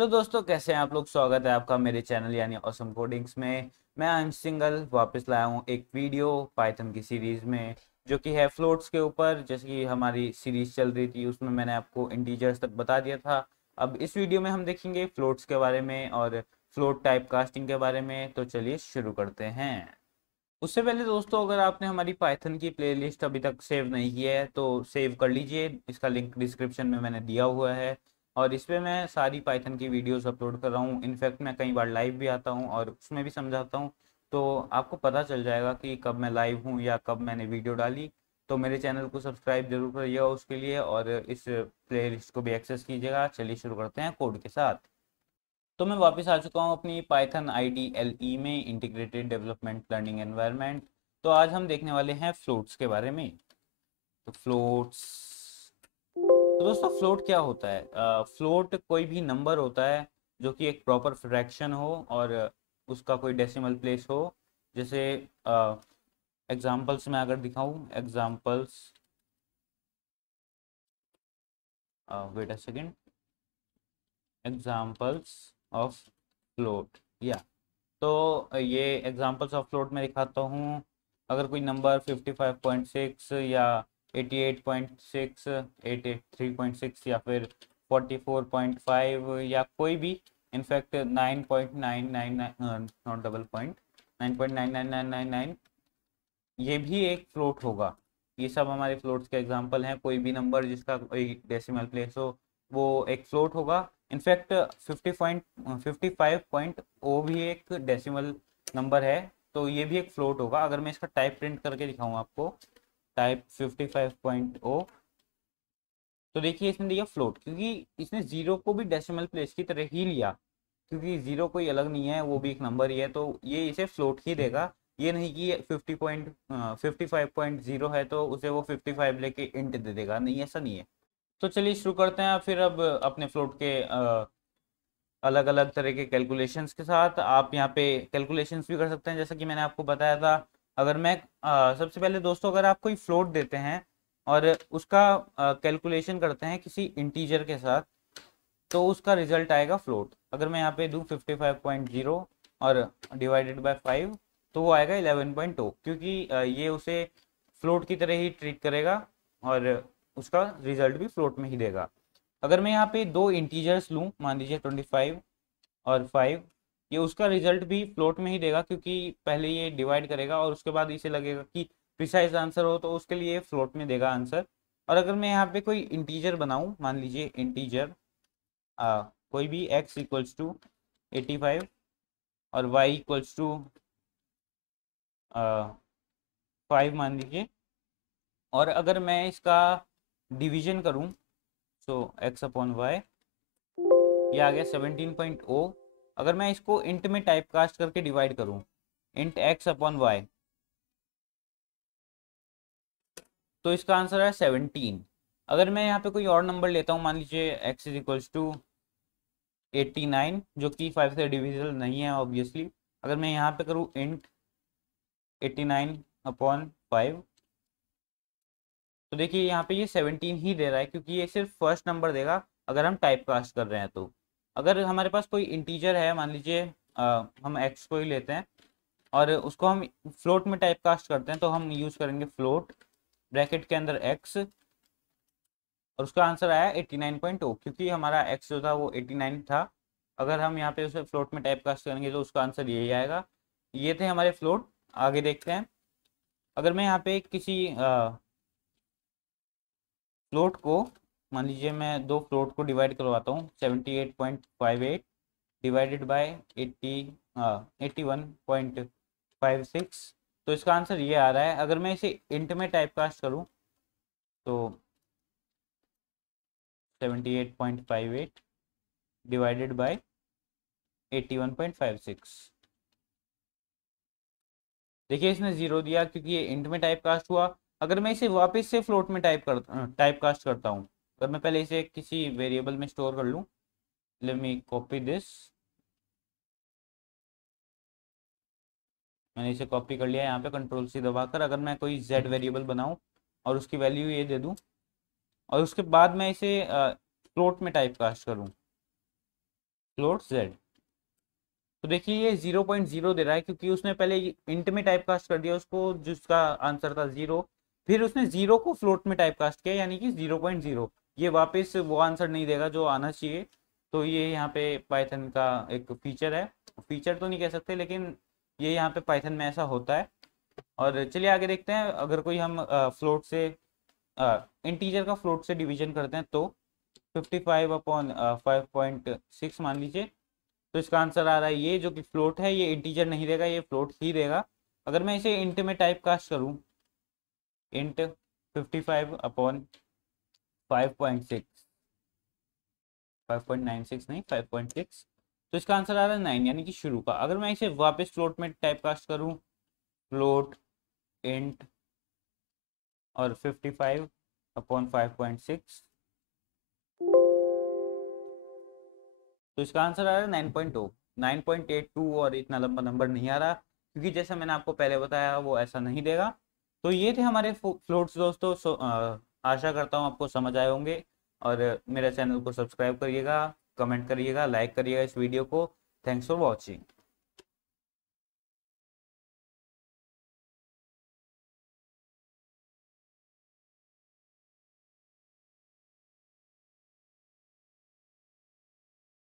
Hello दोस्तों, कैसे हैं आप लोग। स्वागत है आपका मेरे चैनल यानी ऑसम कोडिंग्स में। मैं अंश सिंगल वापस लाया हूँ एक वीडियो पाइथन की सीरीज़ में, जो कि है फ्लोट्स के ऊपर। जैसे कि हमारी सीरीज़ चल रही थी उसमें मैंने आपको इंटीजर्स तक बता दिया था। अब इस वीडियो में हम देखेंगे फ्लोट्स के बारे में और फ्लोट टाइप कास्टिंग के बारे में। तो चलिए शुरू करते हैं। उससे पहले दोस्तों, अगर आपने हमारी पाइथन की प्लेलिस्ट अभी तक सेव नहीं की है तो सेव कर लीजिए। इसका लिंक डिस्क्रिप्शन में मैंने दिया हुआ है। और इस पे मैं सारी पाइथन की वीडियोस अपलोड कर रहा हूँ। इनफैक्ट मैं कई बार लाइव भी आता हूँ और उसमें भी समझाता हूँ। तो आपको पता चल जाएगा कि कब मैं लाइव हूँ या कब मैंने वीडियो डाली। तो मेरे चैनल को सब्सक्राइब जरूर करिएगा उसके लिए, और इस प्लेलिस्ट को भी एक्सेस कीजिएगा। चलिए शुरू करते हैं कोड के साथ। तो मैं वापस आ चुका हूँ अपनी पाइथन IDLE में, इंटीग्रेटेड डेवलपमेंट लर्निंग एनवायरनमेंट। तो आज हम देखने वाले हैं फ्लोट्स के बारे में। तो फ्लोट्स, तो दोस्तों फ्लोट क्या होता है। फ्लोट कोई भी नंबर होता है जो कि एक प्रॉपर फ्रैक्शन हो और उसका कोई डेसिमल प्लेस हो। जैसे एग्जांपल्स में अगर दिखाऊं, examples, wait a second, examples of float, या तो ये एग्जांपल्स ऑफ फ्लोट में दिखाता हूँ। अगर कोई नंबर 55.6 या 88.6, 883.6 या फिर 44.5 या कोई भी, इनफैक्ट 9.999, नॉट डबल पॉइंट, 9.99999, ये भी एक फ्लोट होगा। ये सब हमारे फ्लोट्स के एग्जांपल हैं। कोई भी नंबर जिसका कोई डेसिमल प्लेस हो वो एक फ्लोट होगा। इनफैक्ट 55 भी एक डेसिमल नंबर है, तो ये भी एक फ्लोट होगा। अगर मैं इसका टाइप प्रिंट करके दिखाऊँ आपको, टाइप 55, तो देखिए इसने दिया फ्लोट, क्योंकि इसने जीरो को भी डेसिमल प्लेस की तरह ही लिया। क्योंकि जीरो कोई अलग नहीं है, वो भी एक नंबर ही है, तो ये इसे फ्लोट ही देगा। ये नहीं कि 55.0 है तो उसे वो 55 लेके इंट दे देगा, नहीं, ऐसा नहीं है। तो चलिए शुरू करते हैं फिर अब अपने फ्लोट के अलग अलग तरह के कैलकुलेशंस के साथ। आप यहाँ पे कैलकुलेशंस भी कर सकते हैं जैसा कि मैंने आपको बताया था। अगर मैं सबसे पहले दोस्तों, अगर आप कोई फ्लोट देते हैं और उसका कैलकुलेशन करते हैं किसी इंटीजर के साथ, तो उसका रिजल्ट आएगा फ्लोट। अगर मैं यहाँ पे दूँ 55.0 और डिवाइडेड बाय 5, तो वो आएगा 11.2, क्योंकि ये उसे फ्लोट की तरह ही ट्रीट करेगा और उसका रिजल्ट भी फ्लोट में ही देगा। अगर मैं यहाँ पे दो इंटीजर्स लूँ, मान लीजिए 25 और 5, ये उसका रिजल्ट भी फ्लोट में ही देगा, क्योंकि पहले ये डिवाइड करेगा और उसके बाद इसे लगेगा कि प्रिसाइज आंसर हो, तो उसके लिए फ्लोट में देगा आंसर। और अगर मैं यहाँ पे कोई इंटीजर बनाऊँ, मान लीजिए इंटीजर कोई भी x इक्वल्स टू 85 और y इक्वल्स टू 5 मान लीजिए, और अगर मैं इसका डिवीजन करूं, सो x अपॉन वाई, ये आ गया 17.0। अगर मैं इसको इंट में टाइप कास्ट करके डिवाइड करूं, इंट x अपॉन वाई, तो इसका आंसर है 17। अगर मैं यहाँ पे कोई और नंबर लेता हूँ, मान लीजिए x इज इक्वल्स टू 89, जो कि 5 से डिविजिबल नहीं है ऑब्वियसली। अगर मैं यहाँ पे करूँ इंट 89 अपॉन 5, तो देखिए यहाँ पे ये 17 ही दे रहा है, क्योंकि ये सिर्फ फर्स्ट नंबर देगा अगर हम टाइप कास्ट कर रहे हैं। तो अगर हमारे पास कोई इंटीजर है, मान लीजिए हम x को ही लेते हैं और उसको हम फ्लोट में टाइप कास्ट करते हैं, तो हम यूज़ करेंगे फ्लोट ब्रैकेट के अंदर x, और उसका आंसर आया 89.0, क्योंकि हमारा x जो था वो 89 था। अगर हम यहाँ पे उसे फ्लोट में टाइप कास्ट करेंगे तो उसका आंसर यही आएगा। ये थे हमारे फ्लोट। आगे देखते हैं। अगर मैं यहाँ पे किसी फ्लोट को, मान लीजिए मैं दो फ्लोट को डिवाइड करवाता हूँ, 78.58 डिवाइडेड बाय 81.56, तो इसका आंसर ये आ रहा है। अगर मैं इसे इंट में टाइप कास्ट करूँ, तो 78.58 डिवाइडेड बाय 81.56, देखिए इसने जीरो दिया क्योंकि ये इंट में टाइप कास्ट हुआ। अगर मैं इसे वापस से फ्लोट में टाइप कास्ट करता हूँ, अगर मैं पहले इसे किसी वेरिएबल में स्टोर कर लूँ, लेट मी कॉपी दिस, मैंने इसे कॉपी कर लिया यहाँ पे कंट्रोल सी दबाकर। अगर मैं कोई z वेरिएबल बनाऊँ और उसकी वैल्यू ये दे दूँ, और उसके बाद मैं इसे फ्लोट में टाइप कास्ट करूँ, फ्लोट जेड। तो देखिए ये 0.0 दे रहा है क्योंकि उसने पहले इंट में टाइप कास्ट कर दिया उसको, जिसका आंसर था 0। फिर उसने 0 को फ्लोट में टाइप कास्ट किया यानी कि 0.0। ये वापस वो आंसर नहीं देगा जो आना चाहिए। तो ये यहाँ पे पाइथन का एक फीचर है, फीचर तो नहीं कह सकते लेकिन ये यहाँ पे पाइथन में ऐसा होता है। और चलिए आगे देखते हैं, अगर कोई हम फ्लोट से इंटीजर का फ्लोट से डिवीजन करते हैं तो 55/5.6 मान लीजिए। तो इसका आंसर आ रहा है ये, जो कि फ्लोट है, ये इंटीजर नहीं देगा, ये फ्लोट ही देगा। अगर मैं इसे इंट में टाइप कास्ट करूँ, इंट 55/5.6, 5.96 नहीं 5.6, तो इसका आंसर आ रहा है 9 यानी कि शुरू का। अगर मैं इसे वापस फ्लोट में टाइप कास्ट करूँ, फ्लोट इंट और 55/5.6, तो इसका आंसर आ रहा है 9.2, 9.82। और इतना लंबा नंबर नहीं आ रहा क्योंकि जैसा मैंने आपको पहले बताया वो ऐसा नहीं देगा। तो ये थे हमारे फ्लोट्स दोस्तों। आशा करता हूँ आपको समझ आए होंगे। और मेरे चैनल को सब्सक्राइब करिएगा, कमेंट करिएगा, लाइक करिएगा इस वीडियो को। Thanks for watching.